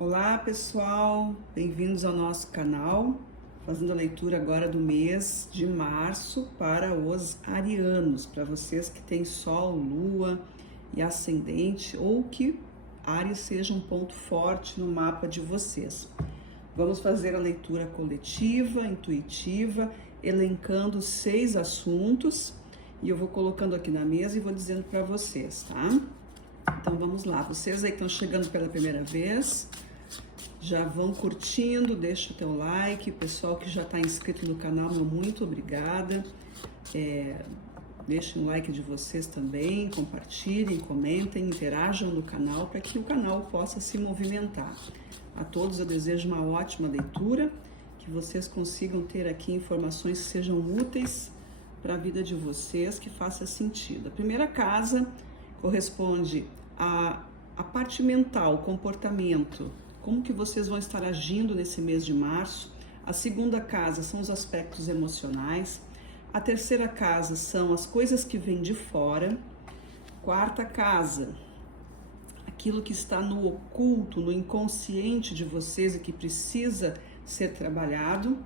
Olá pessoal, bem-vindos ao nosso canal, fazendo a leitura agora do mês de março para os arianos, para vocês que têm Sol, Lua e Ascendente ou que Áries seja um ponto forte no mapa de vocês. Vamos fazer a leitura coletiva, intuitiva, elencando 6 assuntos e eu vou colocando aqui na mesa e vou dizendo para vocês, tá? Então vamos lá, vocês aí que estão chegando pela primeira vez, já vão curtindo, deixa o teu like, pessoal que já está inscrito no canal, meu muito obrigada, deixem o like de vocês também, compartilhem, comentem, interajam no canal para que o canal possa se movimentar. A todos eu desejo uma ótima leitura, que vocês consigam ter aqui informações que sejam úteis para a vida de vocês, que faça sentido. A primeira casa corresponde à parte mental, comportamento, como que vocês vão estar agindo nesse mês de março. A segunda casa são os aspectos emocionais. A terceira casa são as coisas que vêm de fora. Quarta casa, aquilo que está no oculto, no inconsciente de vocês e que precisa ser trabalhado.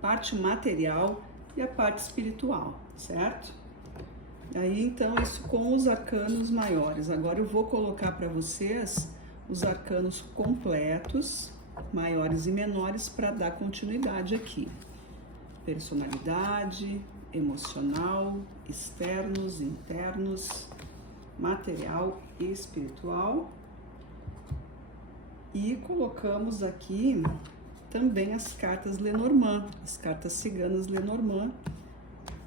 Parte material e a parte espiritual, certo? Aí então isso com os arcanos maiores. Agora eu vou colocar para vocês os arcanos completos, maiores e menores, para dar continuidade aqui. Personalidade, emocional, externos, internos, material e espiritual. E colocamos aqui também as cartas Lenormand, as cartas ciganas Lenormand,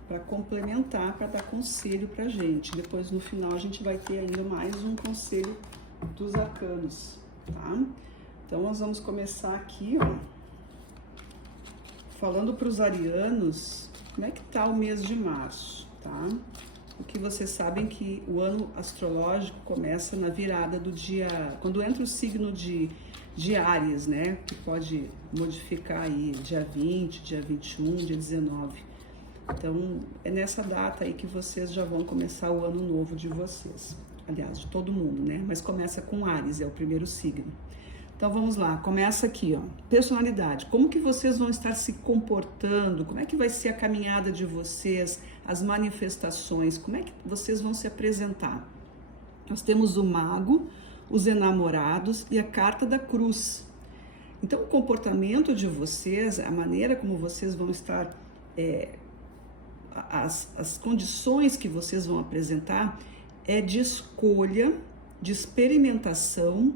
para complementar, para dar conselho para a gente. Depois no final a gente vai ter ainda mais um conselho dos arcanos, tá? Então nós vamos começar aqui, ó, falando para os arianos como é que tá o mês de março, tá? Porque vocês sabem que o ano astrológico começa na virada do dia, quando entra o signo de Áries, né? Que pode modificar aí dia 20, dia 21, dia 19. Então é nessa data aí que vocês já vão começar o ano novo de vocês. Aliás, de todo mundo, né? Mas começa com Áries, é o primeiro signo. Então vamos lá, começa aqui, ó. Personalidade. Como que vocês vão estar se comportando? Como é que vai ser a caminhada de vocês? As manifestações? Como é que vocês vão se apresentar? Nós temos o Mago, os Enamorados e a Carta da Cruz. Então o comportamento de vocês, a maneira como vocês vão estar, as condições que vocês vão apresentar é de escolha, de experimentação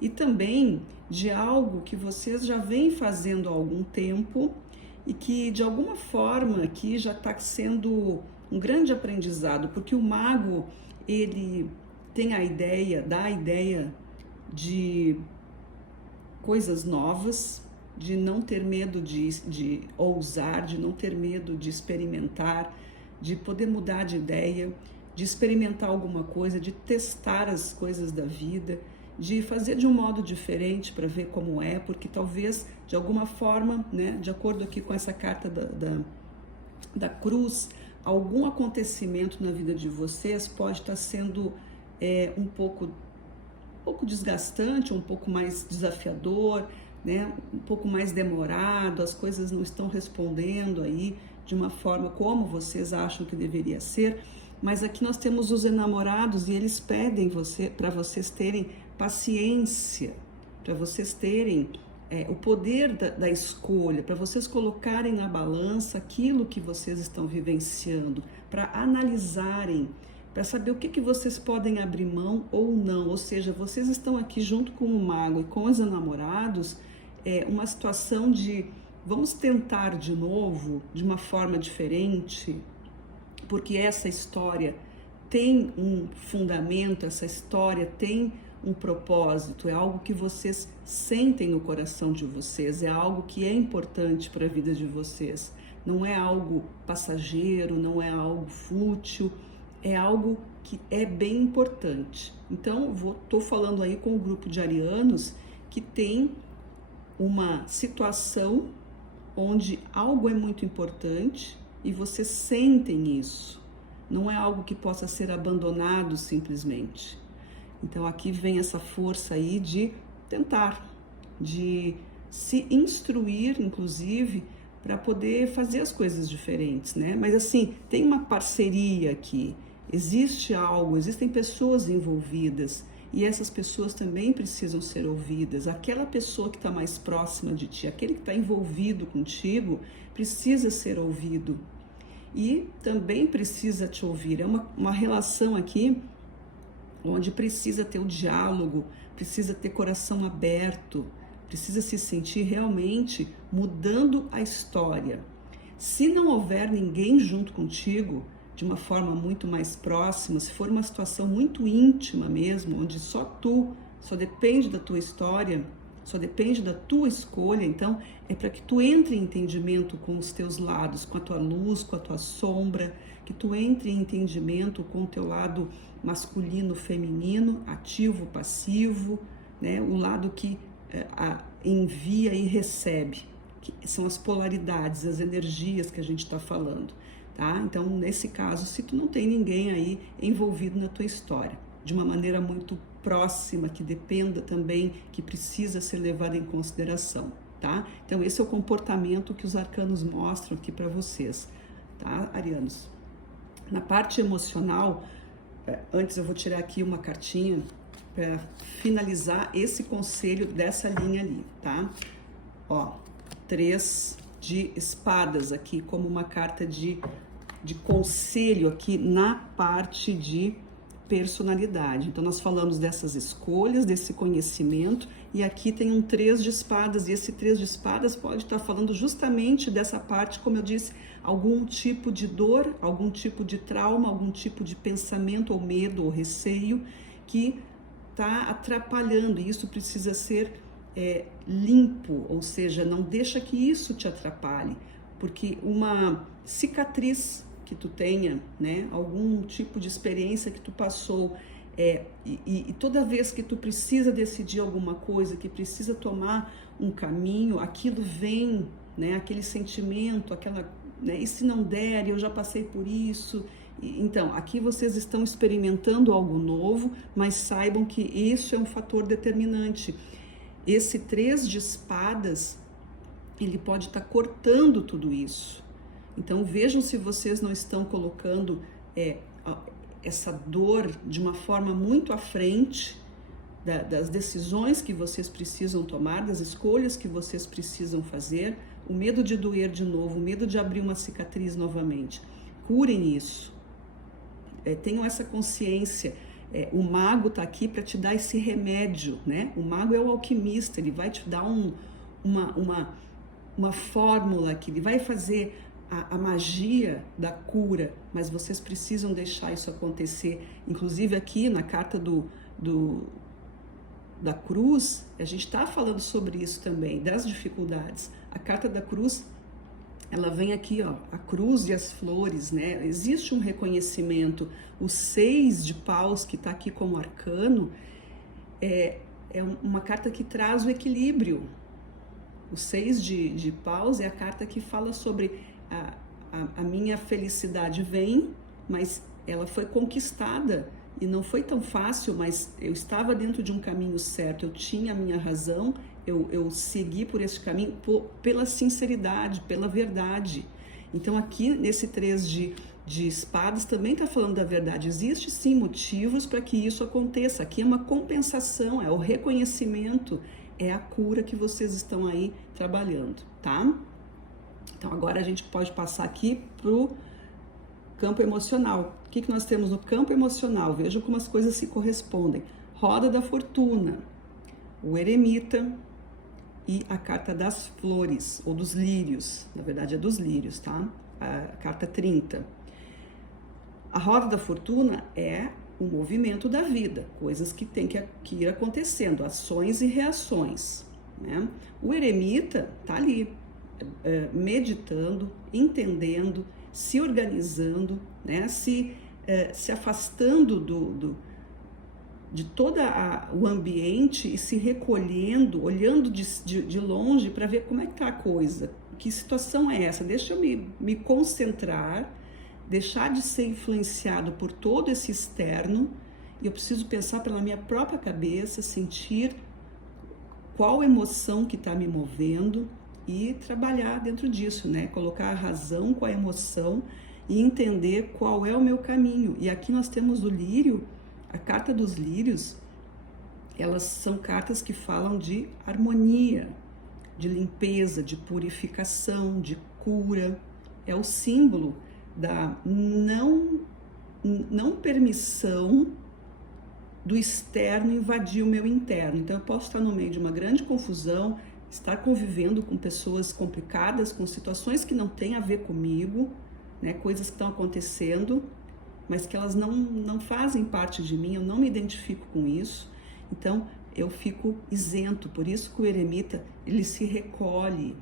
e também de algo que vocês já vêm fazendo há algum tempo e que de alguma forma aqui já está sendo um grande aprendizado, porque o mago, ele tem a ideia, dá a ideia de coisas novas, de não ter medo de ousar, de não ter medo de experimentar, de poder mudar de ideia, de experimentar alguma coisa, de testar as coisas da vida, de fazer de um modo diferente para ver como é, porque talvez de alguma forma, né, de acordo aqui com essa carta da cruz, algum acontecimento na vida de vocês pode estar sendo um pouco desgastante, um pouco mais desafiador, né, um pouco mais demorado, as coisas não estão respondendo aí de uma forma como vocês acham que deveria ser. Mas aqui nós temos os enamorados e eles pedem para vocês terem paciência, para vocês terem o poder da escolha, para vocês colocarem na balança aquilo que vocês estão vivenciando, para analisarem, para saber o que vocês podem abrir mão ou não. Ou seja, vocês estão aqui junto com o mago e com os enamorados, uma situação de vamos tentar de novo, de uma forma diferente, porque essa história tem um fundamento, essa história tem um propósito, é algo que vocês sentem no coração de vocês, é algo que é importante para a vida de vocês, não é algo passageiro, não é algo fútil, é algo que é bem importante. Então, estou falando aí com o grupo de arianos que tem uma situação onde algo é muito importante e vocês sentem isso. Não é algo que possa ser abandonado simplesmente. Então aqui vem essa força aí de tentar, de se instruir, inclusive, para poder fazer as coisas diferentes, né? Mas assim, tem uma parceria aqui, existe algo, existem pessoas envolvidas e essas pessoas também precisam ser ouvidas. Aquela pessoa que está mais próxima de ti, aquele que está envolvido contigo, precisa ser ouvido e também precisa te ouvir. É uma relação aqui onde precisa ter o diálogo, precisa ter coração aberto, precisa se sentir realmente mudando a história. Se não houver ninguém junto contigo, de uma forma muito mais próxima, se for uma situação muito íntima mesmo, onde só depende da tua história, só depende da tua escolha, então é para que tu entre em entendimento com os teus lados, com a tua luz, com a tua sombra, que tu entre em entendimento com o teu lado masculino, feminino, ativo, passivo, né? O lado que envia e recebe, que são as polaridades, as energias que a gente está falando, tá? Então, nesse caso, se tu não tem ninguém aí envolvido na tua história, de uma maneira muito próxima, que dependa também, que precisa ser levada em consideração, tá? Então, esse é o comportamento que os arcanos mostram aqui para vocês, tá, arianos? Na parte emocional, antes eu vou tirar aqui uma cartinha para finalizar esse conselho dessa linha ali, tá? Ó, 3 de espadas aqui, como uma carta de conselho aqui na parte de personalidade. Então, nós falamos dessas escolhas, desse conhecimento, e aqui tem um 3 de espadas, e esse 3 de espadas pode estar falando justamente dessa parte, como eu disse, algum tipo de dor, algum tipo de trauma, algum tipo de pensamento ou medo ou receio que está atrapalhando, e isso precisa ser limpo, ou seja, não deixa que isso te atrapalhe, porque uma cicatriz que tu tenha, né, algum tipo de experiência que tu passou, e toda vez que tu precisa decidir alguma coisa, que precisa tomar um caminho, aquilo vem, né, aquele sentimento, né, e se não der, eu já passei por isso. Então, aqui vocês estão experimentando algo novo, mas saibam que isso é um fator determinante. Esse 3 de espadas, ele pode estar cortando tudo isso. Então, vejam se vocês não estão colocando essa dor de uma forma muito à frente das decisões que vocês precisam tomar, das escolhas que vocês precisam fazer, o medo de doer de novo, o medo de abrir uma cicatriz novamente. Curem isso. Tenham essa consciência. O mago está aqui para te dar esse remédio, né? O mago é o alquimista, ele vai te dar uma fórmula que ele vai fazer a magia da cura, mas vocês precisam deixar isso acontecer. Inclusive aqui na carta da cruz, a gente está falando sobre isso também, das dificuldades. A carta da cruz, ela vem aqui, ó, a cruz e as flores, né? Existe um reconhecimento. O 6 de paus, que está aqui como arcano, é uma carta que traz o equilíbrio. O 6 de paus é a carta que fala sobre a minha felicidade vem, mas ela foi conquistada e não foi tão fácil, mas eu estava dentro de um caminho certo, eu tinha a minha razão, eu segui por esse caminho pela sinceridade, pela verdade. Então aqui nesse 3 de espadas também está falando da verdade. Existe sim motivos para que isso aconteça. Aqui é uma compensação, é o reconhecimento, é a cura que vocês estão aí trabalhando, tá? Então agora a gente pode passar aqui para o campo emocional. O que nós temos no campo emocional? Vejam como as coisas se correspondem. Roda da fortuna, o eremita e a carta das flores, ou dos lírios. Na verdade é dos lírios, tá? A carta 30. A roda da fortuna é o movimento da vida, coisas que tem que ir acontecendo, ações e reações, né? O eremita tá ali, meditando, entendendo, se organizando, né? Se afastando de todo o ambiente e se recolhendo, olhando de longe para ver como é que está a coisa, que situação é essa, deixa eu me concentrar, deixar de ser influenciado por todo esse externo, e eu preciso pensar pela minha própria cabeça, sentir qual emoção que está me movendo e trabalhar dentro disso, né? Colocar a razão com a emoção e entender qual é o meu caminho. E aqui nós temos o lírio, a carta dos lírios, elas são cartas que falam de harmonia, de limpeza, de purificação, de cura. É o símbolo da não permissão do externo invadir o meu interno. Então eu posso estar no meio de uma grande confusão, estar convivendo com pessoas complicadas, com situações que não têm a ver comigo, né? Coisas que estão acontecendo, mas que elas não fazem parte de mim, eu não me identifico com isso, então eu fico isento. Por isso que o eremita, ele se recolhe,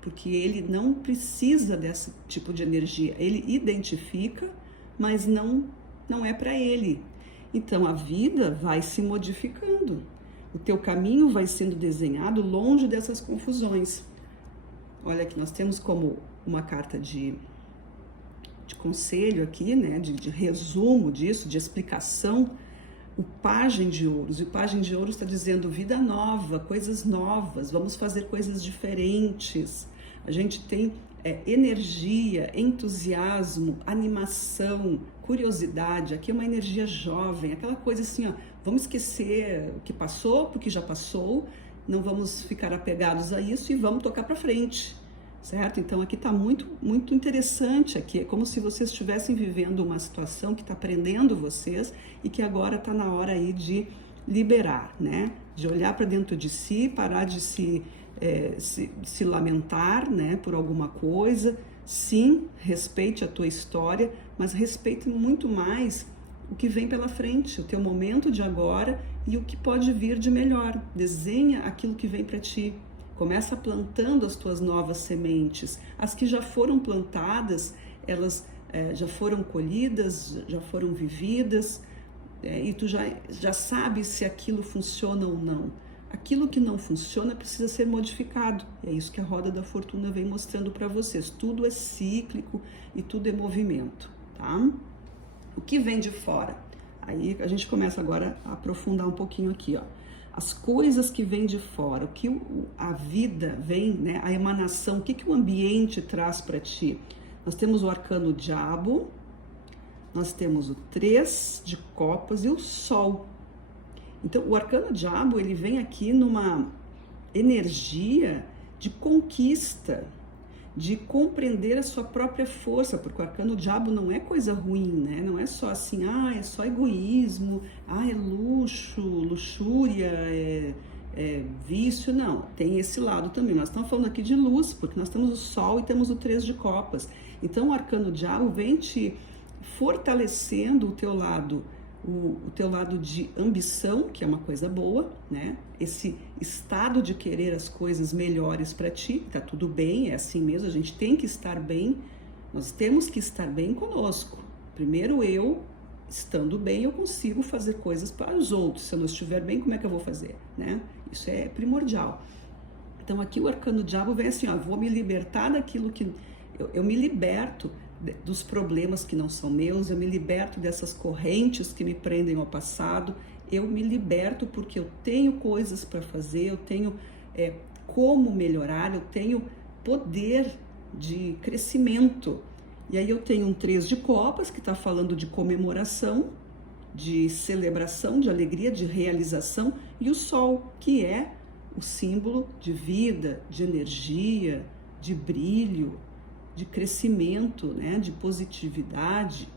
porque ele não precisa desse tipo de energia, ele identifica, mas não é para ele. Então a vida vai se modificando, o teu caminho vai sendo desenhado longe dessas confusões. Olha que nós temos como uma carta de conselho aqui, né, de resumo disso, de explicação, o Pajem de Ouros. E o Pajem de Ouros está dizendo vida nova, coisas novas, vamos fazer coisas diferentes. A gente tem energia, entusiasmo, animação, curiosidade. Aqui é uma energia jovem, aquela coisa assim, ó, vamos esquecer o que passou, porque já passou, não vamos ficar apegados a isso e vamos tocar para frente, certo? Então aqui está muito, muito interessante, aqui é como se vocês estivessem vivendo uma situação que está prendendo vocês e que agora está na hora aí de liberar, né? De olhar para dentro de si, parar de se lamentar, né, por alguma coisa. Sim, respeite a tua história, mas respeite muito mais o que vem pela frente, o teu momento de agora e o que pode vir de melhor. Desenha aquilo que vem para ti. Começa plantando as tuas novas sementes. As que já foram plantadas, elas já foram colhidas, já foram vividas, e tu já sabe se aquilo funciona ou não. Aquilo que não funciona precisa ser modificado. E é isso que a roda da fortuna vem mostrando para vocês. Tudo é cíclico e tudo é movimento, tá? O que vem de fora? Aí a gente começa agora a aprofundar um pouquinho aqui, ó. As coisas que vêm de fora, o que a vida vem, né? A emanação, o que o ambiente traz para ti? Nós temos o arcano diabo, nós temos o 3 de copas e o sol. Então, o arcano diabo, ele vem aqui numa energia de conquista, de compreender a sua própria força, porque o arcano diabo não é coisa ruim, né? Não é só assim, é só egoísmo, é luxo, luxúria, é vício, não. Tem esse lado também. Nós estamos falando aqui de luz, porque nós temos o sol e temos o 3 de copas. Então, o arcano diabo vem te fortalecendo o teu lado de ambição, que é uma coisa boa, né? Esse estado de querer as coisas melhores para ti, tá tudo bem, é assim mesmo, a gente tem que estar bem, nós temos que estar bem conosco. Primeiro eu, estando bem, eu consigo fazer coisas para os outros. Se eu não estiver bem, como é que eu vou fazer, né? Isso é primordial. Então aqui o arcano diabo vem assim, ó, vou me libertar daquilo que... Eu me liberto dos problemas que não são meus, eu me liberto dessas correntes que me prendem ao passado, eu me liberto porque eu tenho coisas para fazer, eu tenho como melhorar, eu tenho poder de crescimento. E aí eu tenho um 3 de copas, que está falando de comemoração, de celebração, de alegria, de realização, e o sol, que é o símbolo de vida, de energia, de brilho, de crescimento, né, de positividade.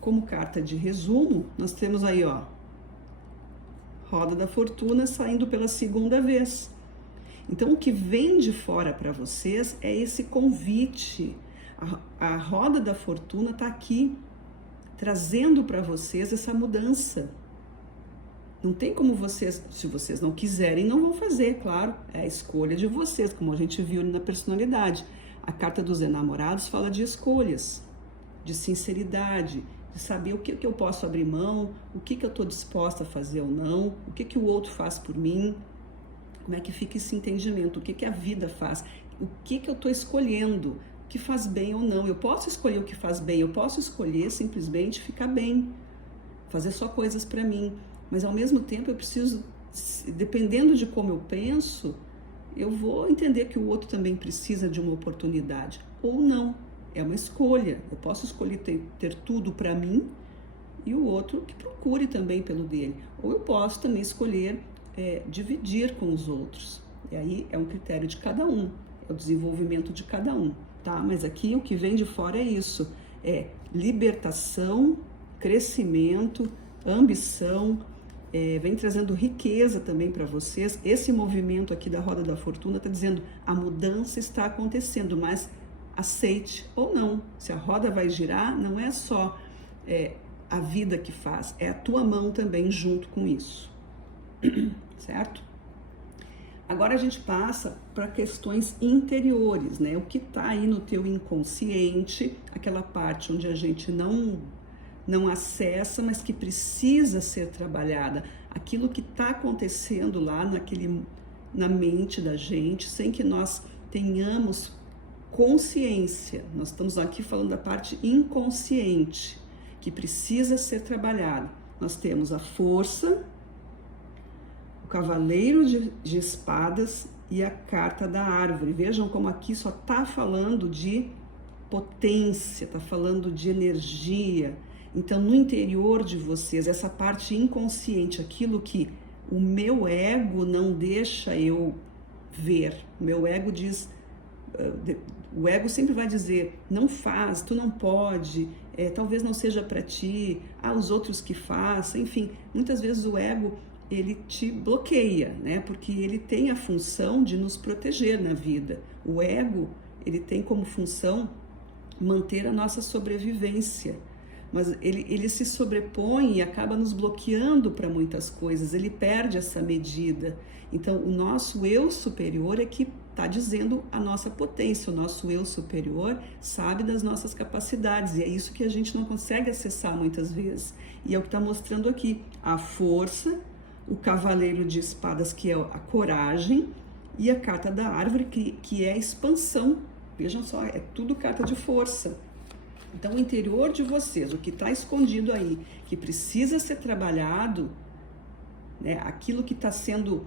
Como carta de resumo, nós temos aí, ó, roda da fortuna saindo pela segunda vez. Então, o que vem de fora para vocês é esse convite. A roda da fortuna está aqui, trazendo para vocês essa mudança. Não tem como vocês, se vocês não quiserem, não vão fazer, claro. É a escolha de vocês, como a gente viu na personalidade. A carta dos enamorados fala de escolhas, de sinceridade, de saber o que eu posso abrir mão, o que eu estou disposta a fazer ou não, o que o outro faz por mim, como é que fica esse entendimento, o que a vida faz, o que eu estou escolhendo, o que faz bem ou não. Eu posso escolher o que faz bem, eu posso escolher simplesmente ficar bem, fazer só coisas para mim, mas ao mesmo tempo eu preciso dependendo de como eu penso, eu vou entender que o outro também precisa de uma oportunidade, ou não. É uma escolha. Eu posso escolher ter tudo para mim e o outro que procure também pelo dele. Ou eu posso também escolher dividir com os outros. E aí é um critério de cada um, é o desenvolvimento de cada um, tá? Mas aqui o que vem de fora é isso, é libertação, crescimento, ambição, vem trazendo riqueza também para vocês. Esse movimento aqui da Roda da Fortuna está dizendo, a mudança está acontecendo, mas aceite ou não. Se a roda vai girar, não é só a vida que faz, é a tua mão também junto com isso, certo? Agora a gente passa para questões interiores, né? O que está aí no teu inconsciente, aquela parte onde a gente não acessa, mas que precisa ser trabalhada. Aquilo que está acontecendo lá na mente da gente, sem que nós tenhamos consciência. Nós estamos aqui falando da parte inconsciente, que precisa ser trabalhada. Nós temos a força, o cavaleiro de espadas e a carta da árvore. Vejam como aqui só está falando de potência, está falando de energia. Então, no interior de vocês, essa parte inconsciente, aquilo que o meu ego não deixa eu ver. O meu ego diz, o ego sempre vai dizer, não faz, tu não pode, talvez não seja para ti, os outros que façam, enfim. Muitas vezes o ego, ele te bloqueia, né? Porque ele tem a função de nos proteger na vida. O ego, ele tem como função manter a nossa sobrevivência, mas ele se sobrepõe e acaba nos bloqueando para muitas coisas, ele perde essa medida. Então, o nosso eu superior é que está dizendo a nossa potência, o nosso eu superior sabe das nossas capacidades, e é isso que a gente não consegue acessar muitas vezes. E é o que está mostrando aqui, a força, o cavaleiro de espadas, que é a coragem, e a carta da árvore, que é a expansão. Vejam só, é tudo carta de força. Então, o interior de vocês, o que está escondido aí, que precisa ser trabalhado, né, aquilo que está sendo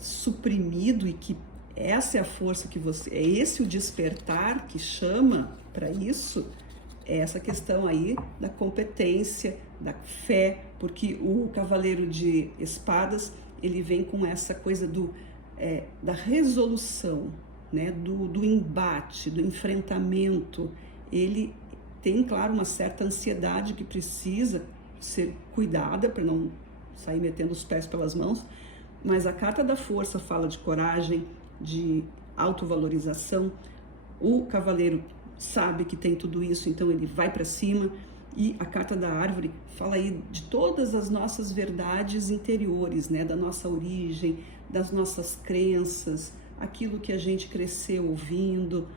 suprimido, e que essa é a força que você... É esse o despertar que chama para isso, é essa questão aí da competência, da fé, porque o cavaleiro de espadas, ele vem com essa coisa da resolução, né, do embate, do enfrentamento. Ele tem, claro, uma certa ansiedade que precisa ser cuidada para não sair metendo os pés pelas mãos, mas a carta da força fala de coragem, de autovalorização. O cavaleiro sabe que tem tudo isso, então ele vai para cima. E a carta da árvore fala aí de todas as nossas verdades interiores, né, da nossa origem, das nossas crenças, aquilo que a gente cresceu ouvindo,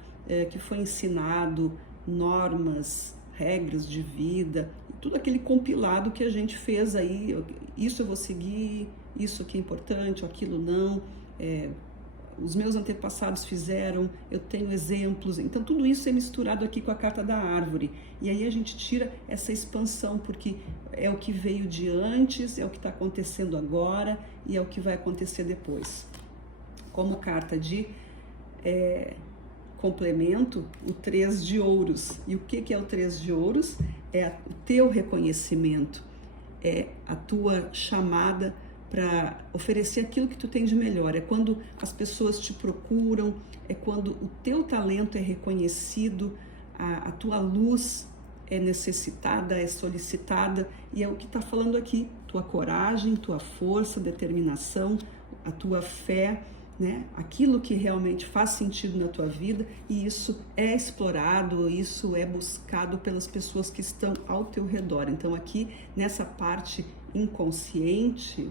que foi ensinado, normas, regras de vida, tudo aquele compilado que a gente fez aí, isso eu vou seguir, isso aqui é importante, aquilo não, os meus antepassados fizeram, eu tenho exemplos. Então tudo isso é misturado aqui com a carta da árvore, e aí a gente tira essa expansão, porque é o que veio de antes, é o que está acontecendo agora e é o que vai acontecer depois. Como carta de complemento, o 3 de ouros. E o que é o 3 de ouros? É o teu reconhecimento, é a tua chamada para oferecer aquilo que tu tem de melhor. É quando as pessoas te procuram, é quando o teu talento é reconhecido, a tua luz é necessitada, é solicitada, e é o que está falando aqui, tua coragem, tua força, determinação, a tua fé, né? Aquilo que realmente faz sentido na tua vida, e isso é explorado, isso é buscado pelas pessoas que estão ao teu redor. Então aqui, nessa parte inconsciente,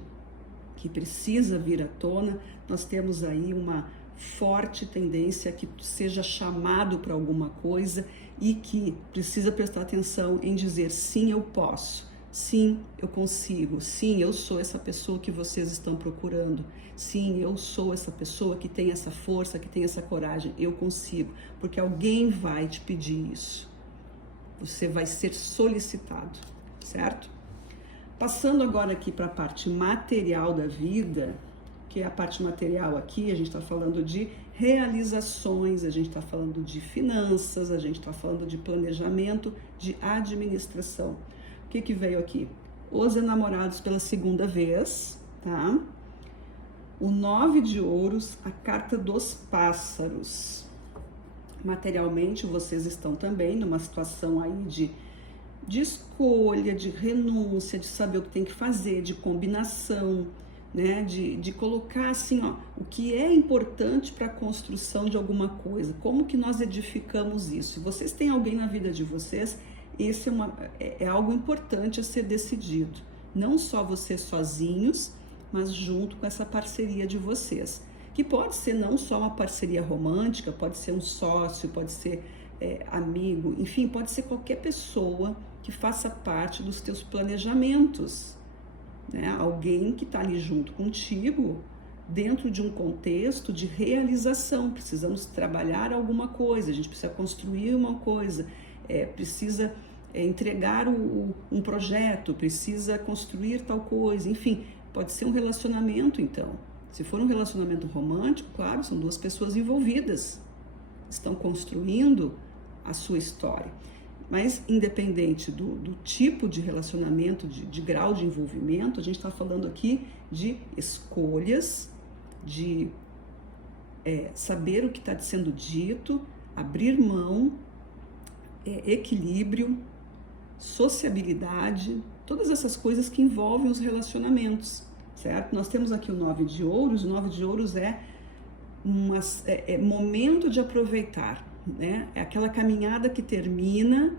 que precisa vir à tona, nós temos aí uma forte tendência a que tu seja chamado para alguma coisa e que precisa prestar atenção em dizer sim, eu posso, sim, eu consigo, sim, eu sou essa pessoa que vocês estão procurando, sim, eu sou essa pessoa que tem essa força, que tem essa coragem, eu consigo, porque alguém vai te pedir isso, você vai ser solicitado, certo? Passando agora aqui para a parte material da vida, que é a parte material aqui, a gente está falando de realizações, a gente está falando de finanças, a gente está falando de planejamento, de administração. O que que veio aqui? Os enamorados pela segunda vez, tá? O 9 de ouros, a carta dos pássaros. Materialmente, vocês estão também numa situação aí de escolha, de renúncia, de saber o que tem que fazer, de combinação, né? De colocar assim, ó, o que é importante para a construção de alguma coisa, como que nós edificamos isso. Se vocês têm alguém na vida de vocês, esse é algo importante a ser decidido. Não só vocês sozinhos, mas junto com essa parceria de vocês. Que pode ser não só uma parceria romântica, pode ser um sócio, pode ser amigo, enfim, pode ser qualquer pessoa que faça parte dos teus planejamentos, né? Alguém que está ali junto contigo, dentro de um contexto de realização. Precisamos trabalhar alguma coisa, a gente precisa construir uma coisa, precisa entregar um projeto, precisa construir tal coisa, enfim, pode ser um relacionamento então. Se for um relacionamento romântico, claro, são duas pessoas envolvidas, estão construindo a sua história. Mas independente do tipo de relacionamento, de grau de envolvimento, a gente está falando aqui de escolhas, de saber o que está sendo dito, abrir mão, equilíbrio, sociabilidade, todas essas coisas que envolvem os relacionamentos, certo? Nós temos aqui o 9 de ouros. O 9 de ouros é momento de aproveitar, né? É aquela caminhada que termina,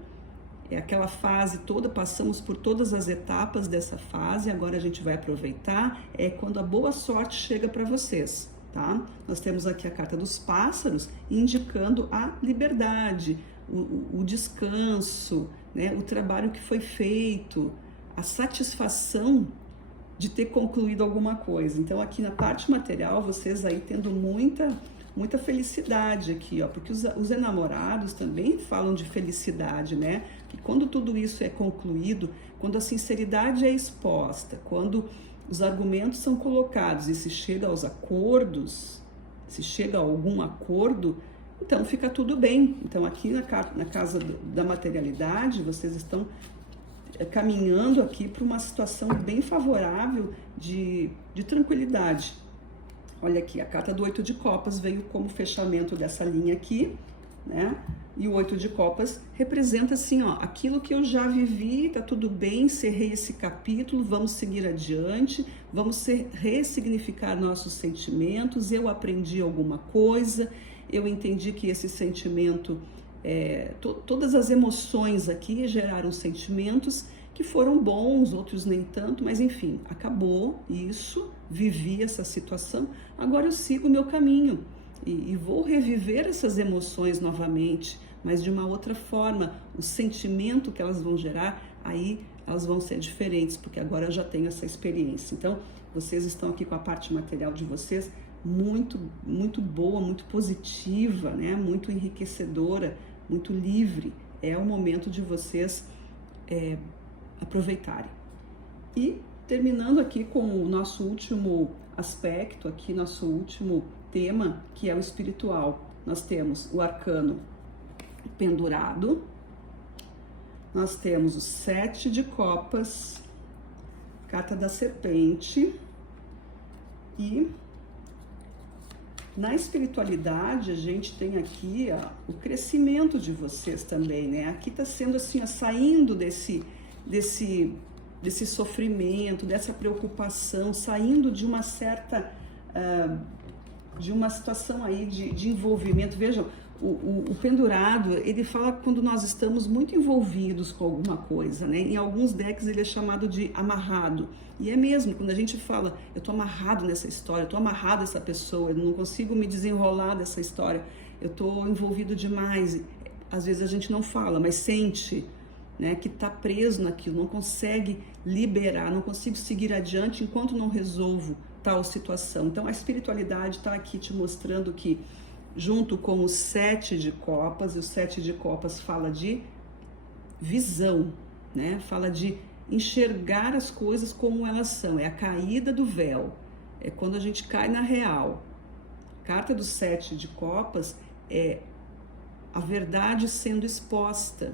é aquela fase toda, passamos por todas as etapas dessa fase, agora a gente vai aproveitar, é quando a boa sorte chega para vocês, tá? Nós temos aqui a carta dos pássaros, indicando a liberdade, o descanso, né? O trabalho que foi feito, a satisfação de ter concluído alguma coisa. Então aqui na parte material, vocês aí tendo muita felicidade aqui, ó, porque os enamorados também falam de felicidade, né? Que quando tudo isso é concluído, quando a sinceridade é exposta, quando os argumentos são colocados e se chega aos acordos, se chega a algum acordo, então fica tudo bem. Então aqui na casa da materialidade, vocês estão caminhando aqui para uma situação bem favorável de tranquilidade. Olha aqui, a carta do 8 de copas veio como fechamento dessa linha aqui, né? E o 8 de copas representa assim, ó, aquilo que eu já vivi, tá tudo bem, encerrei esse capítulo, vamos seguir adiante, vamos ressignificar nossos sentimentos, eu aprendi alguma coisa, eu entendi que esse sentimento, todas as emoções aqui geraram sentimentos que foram bons, outros nem tanto, mas enfim, acabou isso, vivi essa situação, agora eu sigo o meu caminho e vou reviver essas emoções novamente, mas de uma outra forma. O sentimento que elas vão gerar, aí elas vão ser diferentes, porque agora eu já tenho essa experiência. Então, vocês estão aqui com a parte material de vocês muito boa, muito positiva, né? Muito enriquecedora, muito livre. É o momento de vocês aproveitarem. E terminando aqui com o nosso último aspecto, aqui nosso último tema, que é o espiritual. Nós temos o arcano pendurado, nós temos o 7 de copas, carta da serpente, e na espiritualidade a gente tem aqui o crescimento de vocês também, né? Aqui está sendo assim, saindo desse sofrimento, dessa preocupação, saindo de uma certa, de uma situação aí de envolvimento. Vejam, o pendurado, ele fala quando nós estamos muito envolvidos com alguma coisa, né? Em alguns decks ele é chamado de amarrado. E é mesmo, quando a gente fala, eu estou amarrado nessa história, eu estou amarrado a essa pessoa, eu não consigo me desenrolar dessa história, eu estou envolvido demais. Às vezes a gente não fala, mas sente, né, que está preso naquilo, não consegue liberar, não consigo seguir adiante enquanto não resolvo tal situação. Então a espiritualidade está aqui te mostrando que, junto com o 7 de copas, e o 7 de copas fala de visão, né? Fala de enxergar as coisas como elas são, é a caída do véu, é quando a gente cai na real. A carta do 7 de copas é a verdade sendo exposta,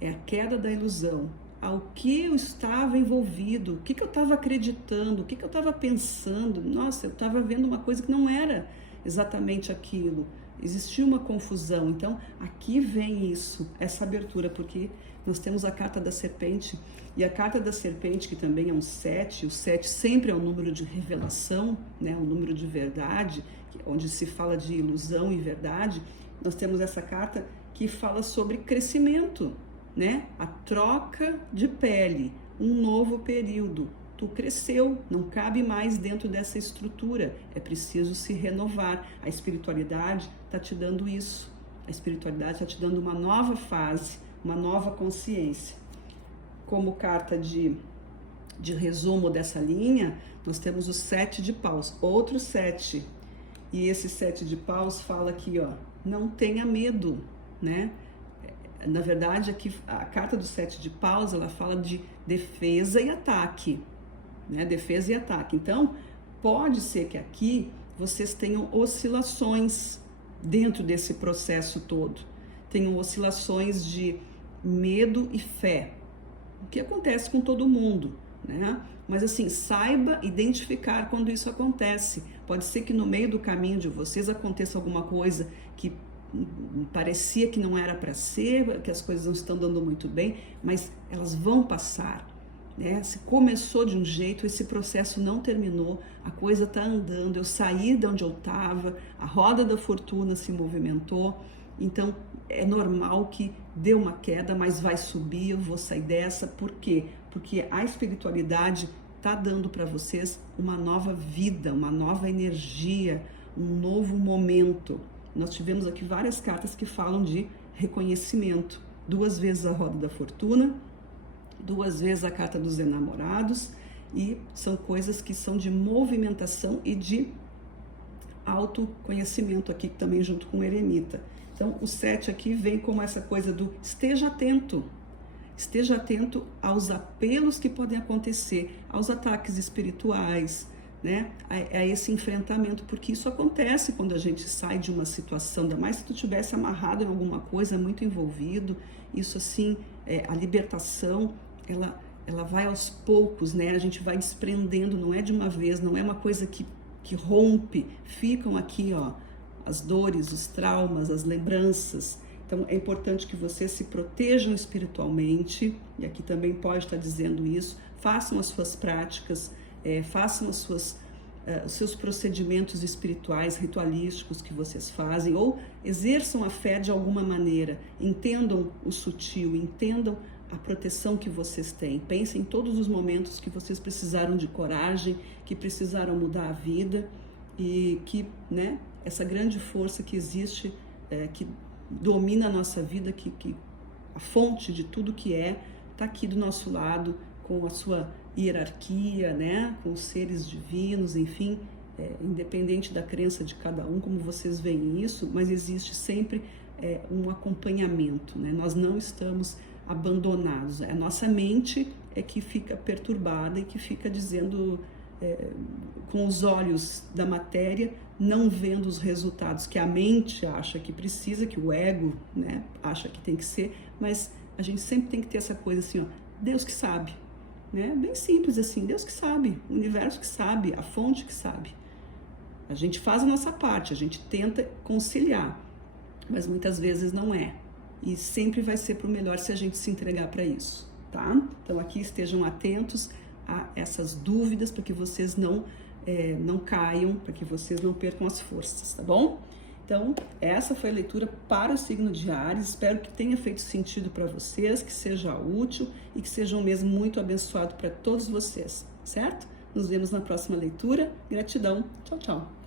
é a queda da ilusão, ao que eu estava envolvido, o que eu estava acreditando, o que eu estava pensando. Nossa, eu estava vendo uma coisa que não era exatamente aquilo, existia uma confusão. Então aqui vem isso, essa abertura, porque nós temos a carta da serpente, e a carta da serpente, que também é um 7, o 7 sempre é um número de revelação, né? Um número de verdade, onde se fala de ilusão e verdade. Nós temos essa carta que fala sobre crescimento, né? A troca de pele, um novo período. Tu cresceu, não cabe mais dentro dessa estrutura, é preciso se renovar. A espiritualidade está te dando isso, a espiritualidade está te dando uma nova fase, uma nova consciência. Como carta de resumo dessa linha, nós temos o 7 de paus, outro 7, e esse 7 de paus fala aqui, ó, não tenha medo, né? Na verdade, aqui a carta do 7 de paus, ela fala de defesa e ataque, né? Defesa e ataque. Então, pode ser que aqui vocês tenham oscilações dentro desse processo todo. Tenham oscilações de medo e fé, o que acontece com todo mundo, né? Mas assim, saiba identificar quando isso acontece. Pode ser que no meio do caminho de vocês aconteça alguma coisa que parecia que não era para ser, que as coisas não estão dando muito bem, mas elas vão passar, né? Se começou de um jeito, esse processo não terminou, a coisa está andando, eu saí de onde eu estava, a roda da fortuna se movimentou, então é normal que dê uma queda, mas vai subir, eu vou sair dessa. Por quê? Porque a espiritualidade está dando para vocês uma nova vida, uma nova energia, um novo momento. Nós tivemos aqui várias cartas que falam de reconhecimento. 2 vezes a roda da fortuna, 2 vezes a carta dos enamorados, e são coisas que são de movimentação e de autoconhecimento aqui, também junto com o eremita. Então o 7 aqui vem como essa coisa do esteja atento aos apelos que podem acontecer, aos ataques espirituais, né? A esse enfrentamento, porque isso acontece quando a gente sai de uma situação, ainda mais se tu tivesse amarrado em alguma coisa, muito envolvido. Isso assim, a libertação, ela vai aos poucos, né? A gente vai desprendendo, não é de uma vez, não é uma coisa que rompe, ficam aqui, ó, as dores, os traumas, as lembranças. Então é importante que vocês se protejam espiritualmente, e aqui também pode estar dizendo isso, façam as suas práticas, façam os seus procedimentos espirituais, ritualísticos que vocês fazem, ou exerçam a fé de alguma maneira, entendam o sutil, entendam a proteção que vocês têm, pensem em todos os momentos que vocês precisaram de coragem, que precisaram mudar a vida, e que, né, essa grande força que existe, que domina a nossa vida, que a fonte de tudo que está aqui do nosso lado, com a sua hierarquia, né, com os seres divinos, enfim, independente da crença de cada um, como vocês veem isso, mas existe sempre um acompanhamento, né? Nós não estamos abandonados, a nossa mente é que fica perturbada e que fica dizendo, com os olhos da matéria, não vendo os resultados que a mente acha que precisa, que o ego, né, acha que tem que ser, mas a gente sempre tem que ter essa coisa assim, ó, Deus que sabe, né? Bem simples assim, Deus que sabe, o universo que sabe, a fonte que sabe. A gente faz a nossa parte, a gente tenta conciliar, mas muitas vezes não é. E sempre vai ser para o melhor se a gente se entregar para isso, tá? Então aqui estejam atentos a essas dúvidas, para que vocês não caiam, para que vocês não percam as forças, tá bom? Então, essa foi a leitura para o signo de Áries. Espero que tenha feito sentido para vocês, que seja útil e que seja um mês muito abençoado para todos vocês, certo? Nos vemos na próxima leitura. Gratidão. Tchau, tchau.